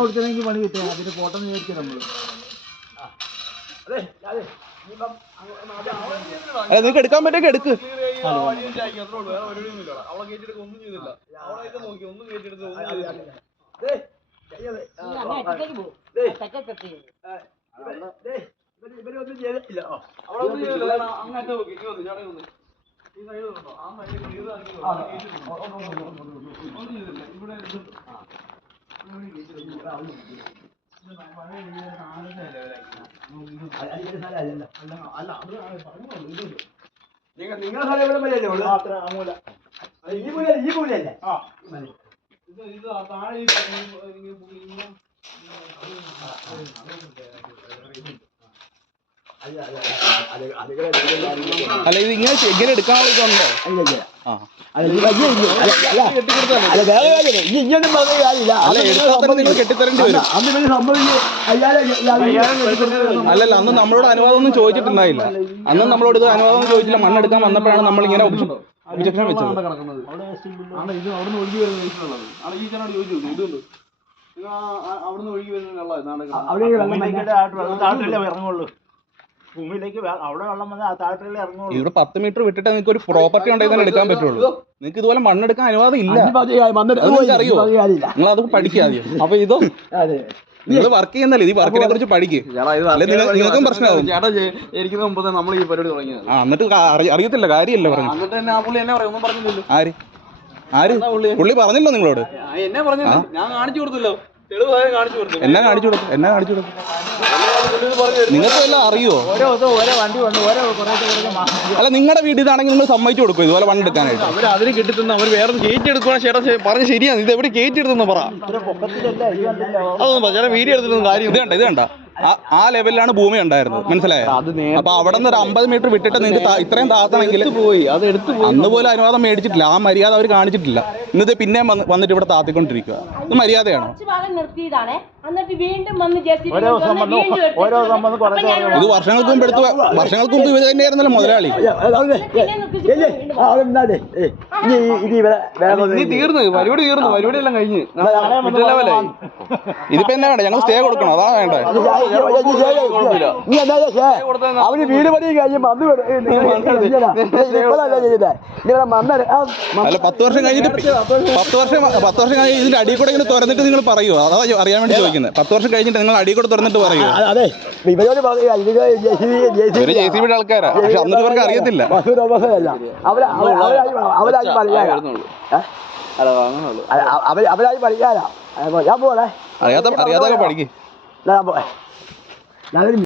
കൊടുക്കണമെങ്കിൽ പണി കിട്ടുക അതിന്റെ ഫോട്ടോ വിചാരിക്കാം നമ്മള്. നിങ്ങൾക്ക് എടുക്കാൻ പറ്റൊക്കെ എടുക്ക്. നിങ്ങളെ സ്ഥലം ഇവിടെ മതിയല്ലേ ഉള്ളു? ഈ പൂലല്ലേ? അല്ല ഇത് ഇങ്ങനെ എടുക്കാനുള്ള ഇതുണ്ടോ? കെട്ടിത്തരേണ്ടി വരും. അല്ലല്ല, അന്ന് നമ്മളോട് അനുവാദം ഒന്നും ചോദിച്ചിട്ടുണ്ടായില്ല. അന്ന് നമ്മളോട് ഇത് അനുവാദം ഒന്നും ചോദിച്ചില്ല. മണ്ണെടുക്കാൻ വന്നപ്പോഴാണ് നമ്മൾ ഇങ്ങനെ ഒബ്ജക്ഷൻ വെച്ചത്. ഇവിടെ 10 മീറ്റർ വിട്ടിട്ട് നിങ്ങൾക്ക് ഒരു പ്രോപ്പർട്ടി ഉണ്ടെങ്കിൽ എടുക്കാൻ പറ്റുള്ളൂ. നിങ്ങൾക്ക് ഇതുപോലെ മണ്ണെടുക്കാൻ അനുവാദം ഇല്ല. അറിയോ? നിങ്ങൾ അത് പഠിക്കുക ആദ്യം. അപ്പൊ ഇതോ നിങ്ങൾ വർക്ക് ചെയ്യുന്നല്ലേ, ഈ വർക്കിനെ കുറിച്ച് പഠിക്കുക. നിങ്ങൾക്കും പ്രശ്നമാകും. നമ്മൾ ഈ പരിപാടി തുടങ്ങിയത് എന്നിട്ട് അറിയത്തില്ല കാര്യമല്ല പറഞ്ഞു. ആര് ആര് പുള്ളി പറഞ്ഞല്ലോ നിങ്ങളോട്? എന്നെ പറഞ്ഞു, ഞാൻ കാണിച്ചു കൊടുത്തല്ലോ. എന്നാ കാണിച്ചു കൊടുത്തു? നിങ്ങൾക്ക് എല്ലാം അറിയോ? അല്ല, നിങ്ങളുടെ വീട്ടിൽ ഇതാണെങ്കിൽ നിങ്ങൾ സമ്മതിച്ചു കൊടുക്കും ഇതുപോലെ വണ്ടി എടുക്കാനായിട്ട്? അവർ അതിന് കിട്ടുന്ന അവർ വേറെ കയറ്റി എടുക്കുവാണ്. ചേട്ടാ പറഞ്ഞ ശരിയാണ്. ഇത് എവിടെ കയറ്റി എടുത്തെന്ന് പറ. അതൊന്നും ചേട്ടാ വീഡിയോ എടുത്തിട്ടൊന്നും കാര്യം. ഇത് കണ്ട ആ ലെവലിലാണ് ഭൂമി ഉണ്ടായിരുന്നത്, മനസ്സിലായോ? അപ്പൊ അവിടെ നിന്ന് ഒരു 50 മീറ്റർ വിട്ടിട്ട് നിങ്ങൾക്ക് ഇത്രയും താത്തണമെങ്കിൽ അന്ന് പോലും അനുവാദം മേടിച്ചിട്ടില്ല. ആ മര്യാദ അവർ കാണിച്ചിട്ടില്ല. ഇന്നത്തെ പിന്നെ വന്നിട്ട് ഇവിടെ താത്തിക്കൊണ്ടിരിക്കുക. ഇത് മര്യാദയാണോ? ഇത് വർഷങ്ങൾക്ക് മുമ്പ് ഇത് തന്നെയായിരുന്നല്ലോ മുതലാളി. പരിപാടി എല്ലാം കഴിഞ്ഞ് ഇതിപ്പോ എന്നാ വേണ്ട? ഞങ്ങൾ സ്റ്റേ കൊടുക്കണോ? അതാണ് വേണ്ടത്. അവര് വീട് പണി കഴിയുമ്പോ അല്ല, 10 വർഷം കഴിഞ്ഞിട്ട് 10 വർഷം കഴിഞ്ഞ് ഇതിന്റെ അടിയിൽ കൂടെ ഇങ്ങനെ തുറന്നിട്ട് നിങ്ങൾ പറയുമോ? അതാ അറിയാൻ വേണ്ടി ചോദിക്കുന്നത്. 10 വർഷം കഴിഞ്ഞിട്ട് നിങ്ങൾ അടിയിൽ കൂടെ തുറന്നിട്ട് പറയുമോ? ഇവര് JCB ആൾക്കാരാ, പക്ഷെ അന്നിട്ട് ഇവർക്ക് അറിയത്തില്ല. അറിയാത്തൊക്കെ പഠിക്കും.